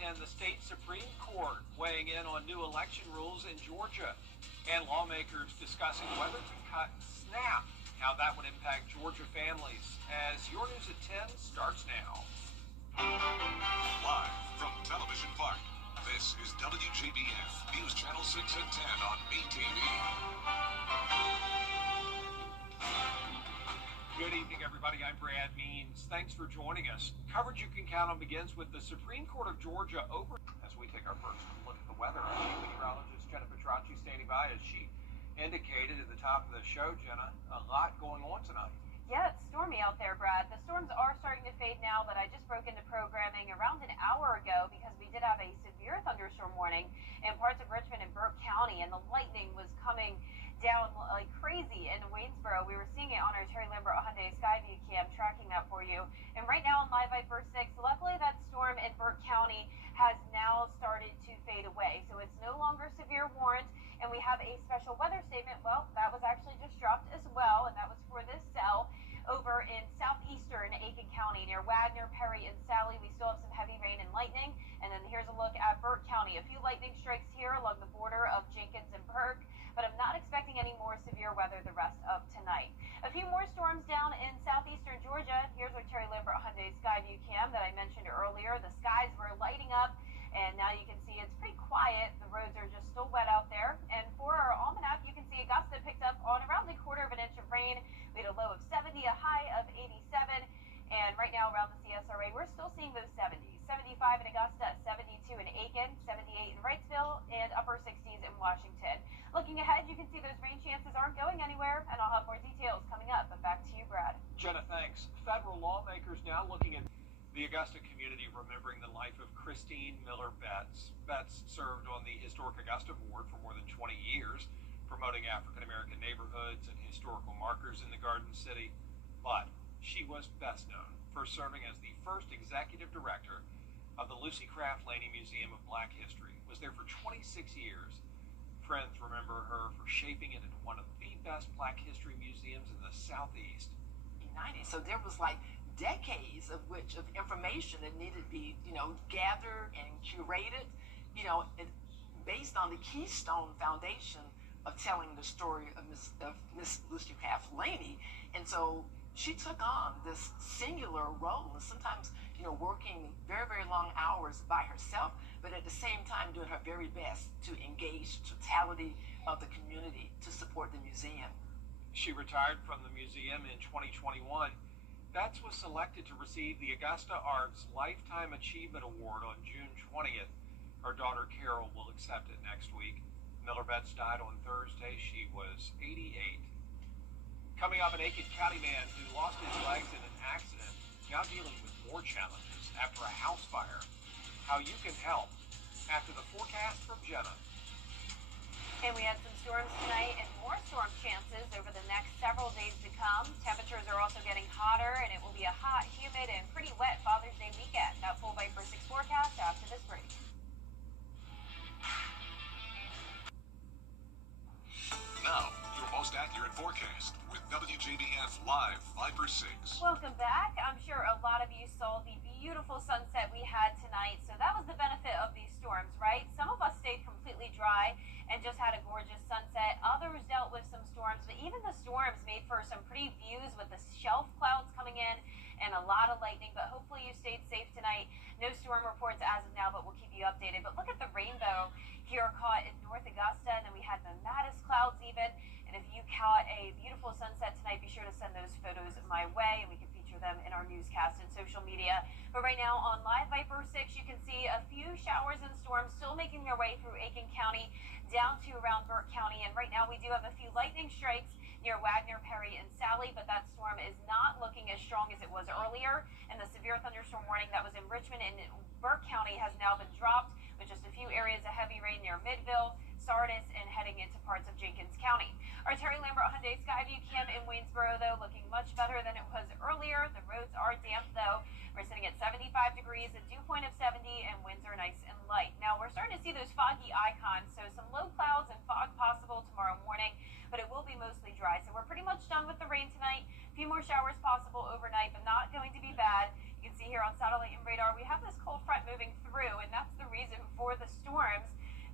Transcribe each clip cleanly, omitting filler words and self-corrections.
10, the state Supreme Court weighing in on new election rules in Georgia, and lawmakers discussing whether to cut SNAP, how that would impact Georgia families, as your news at 10 starts now. Live from Television Park, this is WJBF News Channel 6 and 10 on MeTV. Good evening, everybody. I'm Brad Means. Thanks for joining us. Coverage you can count on begins with the Supreme Court of Georgia over as we take our first look at the weather. Our chief meteorologist Jenna Petracci standing by, as she indicated at the top of the show. Jenna, a lot going on tonight. Yeah, it's stormy out there, Brad. The storms are starting to fade now, but I just broke into programming around an hour ago because we did have a severe thunderstorm warning in parts of Richmond and Burke County, and the lightning was coming down like crazy in Waynesboro. We were seeing it on our Terry Lambert Hyundai Skyview cam, tracking that for you. And right now on Live Viper 6, luckily that storm in Burke County has now started to fade away. So it's no longer severe warrant, and we have a special weather statement. Well, that was actually just dropped as well, and that was for this cell over in southeastern Aiken County near Wagner, Perry, and Sally. We still have some heavy rain and lightning. And then here's a look at Burke County. A few lightning strikes here along the border of Jenkins and Burke, but I'm not expecting any more severe weather the rest of tonight. A few more storms down in southeastern Georgia. Here's our Terry Lambert Hyundai Skyview cam that I mentioned earlier. The skies were lighting up, and now you can see it's pretty quiet. The roads are just still wet out there. And for our almanac, you can see Augusta picked up on around a quarter of an inch of rain. We had a low of 70, a high of 87. And right now around the CSRA, we're still seeing those 70s. 75 in Augusta, 72 in Aiken, 78 in Wrightsville, and upper 60s in Washington. Looking ahead, you can see those rain chances aren't going anywhere, and I'll have more details coming up. But back to you, Brad. Jenna, thanks. Federal lawmakers now looking at the Augusta community remembering the life of Christine Miller Betts. Betts served on the Historic Augusta Board for more than 20 years, promoting African-American neighborhoods and historical markers in the Garden City. But she was best known for serving as the first executive director of the Lucy Craft Laney Museum of Black History. Was there for 26 years. Friends remember her for shaping it into one of the best Black history museums in the Southeast. So there was like decades of information that needed to be, gathered and curated, based on the keystone foundation of telling the story of Miss Lucy Craft Laney. And so she took on this singular role, and sometimes, working very, very long hours by herself, but at the same time doing her very best to engage the totality of the community to support the museum. She retired from the museum in 2021. Betts was selected to receive the Augusta Arts Lifetime Achievement Award on June 20th. Her daughter Carol will accept it next week. Miller Betts died on Thursday. She was 88. Coming up, an Aiken County man who lost his legs in an accident, now dealing with more challenges after a house fire. How you can help after the forecast from Jenna. And we had some storms tonight and more storm chances over the next several days to come. Temperatures are also getting hotter, and it will be a hot, humid, and pretty wet Father's Day weekend. That full Viper 6 forecast after this break. Now, your most accurate forecast with WJBF Live Viper 6. Welcome back. I'm sure a lot of you saw the beautiful sunset we had tonight, so that was the benefit of these storms, right? Some of us stayed completely dry and just had a gorgeous sunset. Others dealt with some storms, but even the storms made for some pretty views with the shelf clouds coming in and a lot of lightning, but hopefully you stayed safe tonight. No storm reports as of now, but we'll keep you updated. But look at the rainbow here caught in North Augusta, and then we had the maddest clouds even. And if you caught a beautiful sunset tonight, be sure to send those photos my way, and we can feature them in our newscast and social media. But right now on Live Viper 6, you can see a few showers and storms still making their way through Aiken County down to around Burke County. And right now we do have a few lightning strikes near Wagner, Perry, and Sally, but that storm is not looking as strong as it was earlier. And the severe thunderstorm warning that was in Richmond and Burke County has now been dropped, with just a few areas of heavy rain near Midville, Sardis, and heading into parts of Jenkins County. Our Terry Lambert Hyundai Skyview cam in Waynesboro, though, looking much better than it was earlier. The roads are damp, though. We're sitting at 75 degrees, a dew point of 70, and winds are nice and light. Now, we're starting to see those foggy icons, so some low clouds and fog possible tomorrow morning, but it will be mostly dry. So we're pretty much done with the rain tonight. A few more showers possible overnight, but not going to be bad. You can see here on satellite and radar, we have this cold front moving through, and that's the reason for the storms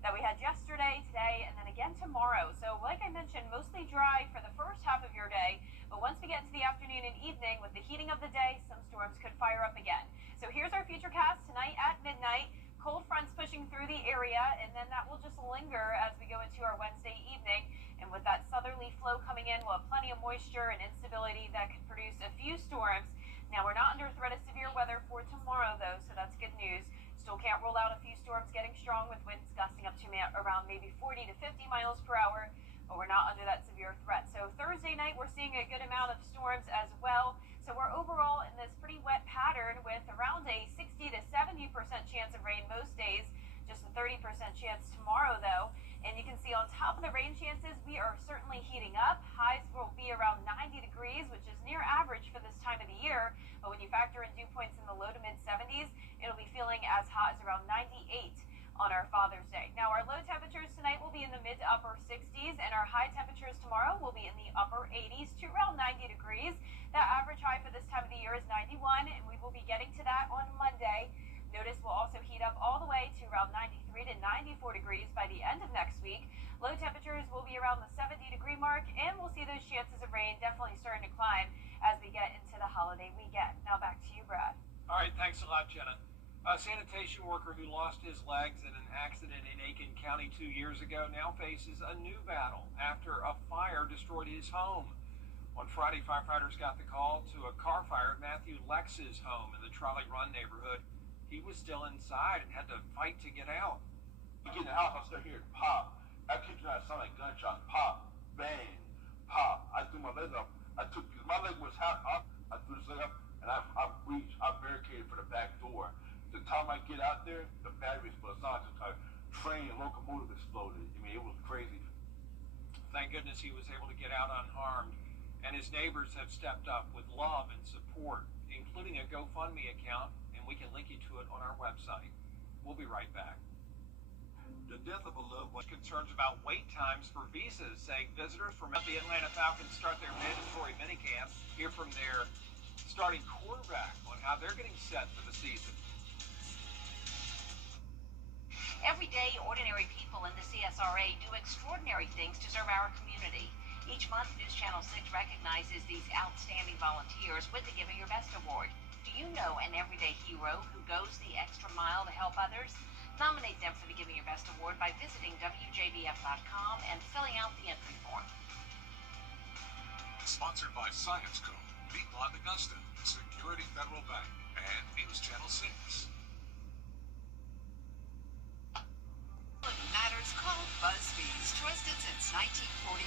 that we had yesterday, today, and then again tomorrow. So like I mentioned, mostly dry for the first half of your day, but once we get into the afternoon and evening with the heating of the day, some storms could fire up again. So here's our futurecast tonight at midnight. Cold fronts pushing through the area, and then that will just linger as we go into our Wednesday evening. And with that southerly flow coming in, we'll have plenty of moisture and instability that could produce a few storms. Now, we're not under threat of severe weather for tomorrow, though, so that's good news. Still can't rule out a few storms getting strong with winds gusting up to around maybe 40 to 50 miles per hour, but we're not under that severe threat. So Thursday night, we're seeing a good amount of storms as well. So we're overall in this pretty wet pattern with around a 60 to 70% chance of rain most days, just a 30% chance tomorrow, though. And you can see on top of the rain chances, we are certainly heating up. Highs will be around 90 degrees, which is near average for this time of the year. But when you factor in dew points in the low to mid 70s, it'll be feeling as hot as around 98 on our Father's Day. Now, our low temperatures tonight will be in the mid to upper 60s, and our high temperatures tomorrow will be in the upper 80s to around 90 degrees. That average high for this time of the year is 91, and we will be getting to that on Monday. Notice we'll also heat up all the way to around 93 to 94 degrees by the end of next week. Low temperatures will be around the 70-degree mark, and we'll see those chances of rain definitely starting to climb as we get into the holiday weekend. Now back to you, Brad. All right, thanks a lot, Jenna. A sanitation worker who lost his legs in an accident in Aiken County 2 years ago now faces a new battle after a fire destroyed his home. On Friday, firefighters got the call to a car fire at Matthew Lex's home in the Trolley Run neighborhood. He was still inside and had to fight to get out. I get in the house, I start hearing pop. I kid you not, it sounded like gunshots. Pop, bang, pop. I threw my leg up. My leg was half up. I threw this leg up, and I barricaded for the back door. The time I get out there, the battery exploded. It's not like a train and locomotive exploded. I mean, it was crazy. Thank goodness he was able to get out unharmed. And his neighbors have stepped up with love and support, including a GoFundMe account, and we can link you to it on our website. We'll be right back. The death of a loved one. Concerns about wait times for visas, saying visitors from the Atlanta Falcons start their mandatory minicamp. Hear from their starting quarterback on how they're getting set for the season. Every day, ordinary people in the CSRA do extraordinary things to serve our community. Each month, News Channel 6 recognizes these outstanding volunteers with the Giving Your Best Award. Do you know an everyday hero who goes the extra mile to help others? Nominate them for the Giving Your Best Award by visiting WJBF.com and filling out the entry form. Sponsored by Science Co., Beat La Augusta, Security Federal Bank, and News Channel 6. Matters called BuzzFeed's, trusted since 1945.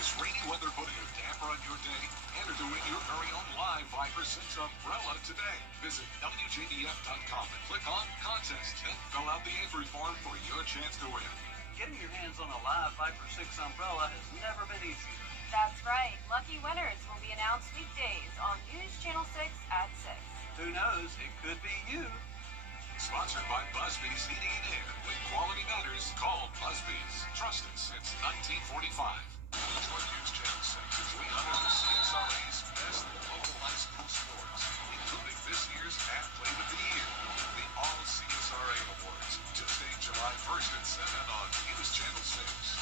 Is rainy weather putting a damper on your day? Enter to win your very own live 5 for 6 umbrella today. Visit WJBF.com and click on Contest and fill out the entry form for your chance to win. Getting your hands on a live 5 for 6 umbrella has never been easier. That's right. Lucky winners will be announced weekdays on News Channel 6 at 6. Who knows? It could be you. Sponsored by Busby's Heating and Air. When quality matters, call Busby's. Trusted since 1945. Join News Channel 6 as we honor the CSRA's best local high school sports, including this year's Athlete of the Year, the All CSRA Awards, Tuesday, July 1st at 7 on News Channel 6.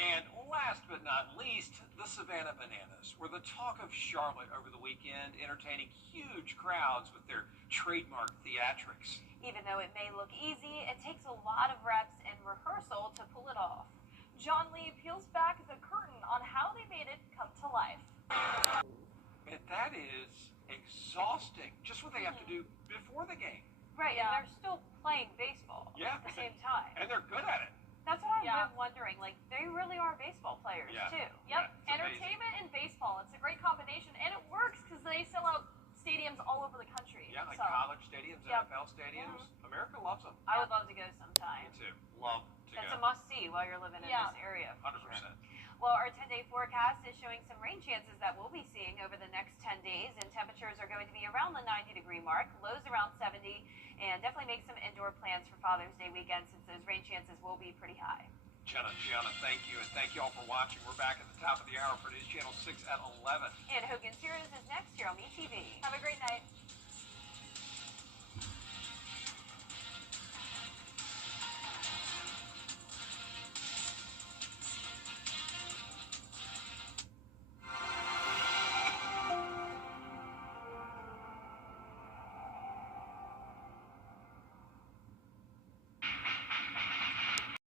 And last but not least, the Savannah Bananas were the talk of Charlotte over the weekend, entertaining huge crowds with their trademark theatrics. Even though it may look easy, it takes a lot of reps and rehearsal to pull it off. John Lee peels back the curtain on how they made it come to life. And that is exhausting, just what they have to do before the game. Right, Yeah. and they're still playing baseball Yeah. at the same time. And they're good at it. That's what I've Yeah. been wondering. Like, they really are baseball players, Yeah. too. Yep, Yeah, it's entertainment and baseball. It's a great combination, and it works because they sell out stadiums all over the country. Yeah, like so. college stadiums, Yep. NFL stadiums. America loves them. I would love to go sometime. Me too. Love to That's go. a must-see while you're living in Yeah. this area. For sure. 100%. Well, our 10-day forecast is showing some rain chances that we'll be seeing over the next 10 days, and temperatures are going to be around the 90-degree mark, lows around 70, and definitely make some indoor plans for Father's Day weekend since those rain chances will be pretty high. Gianna, thank you, and thank you all for watching. We're back at the top of the hour for News Channel 6 at 11. And Hogan's Heroes is next here on ETV. Have a great night.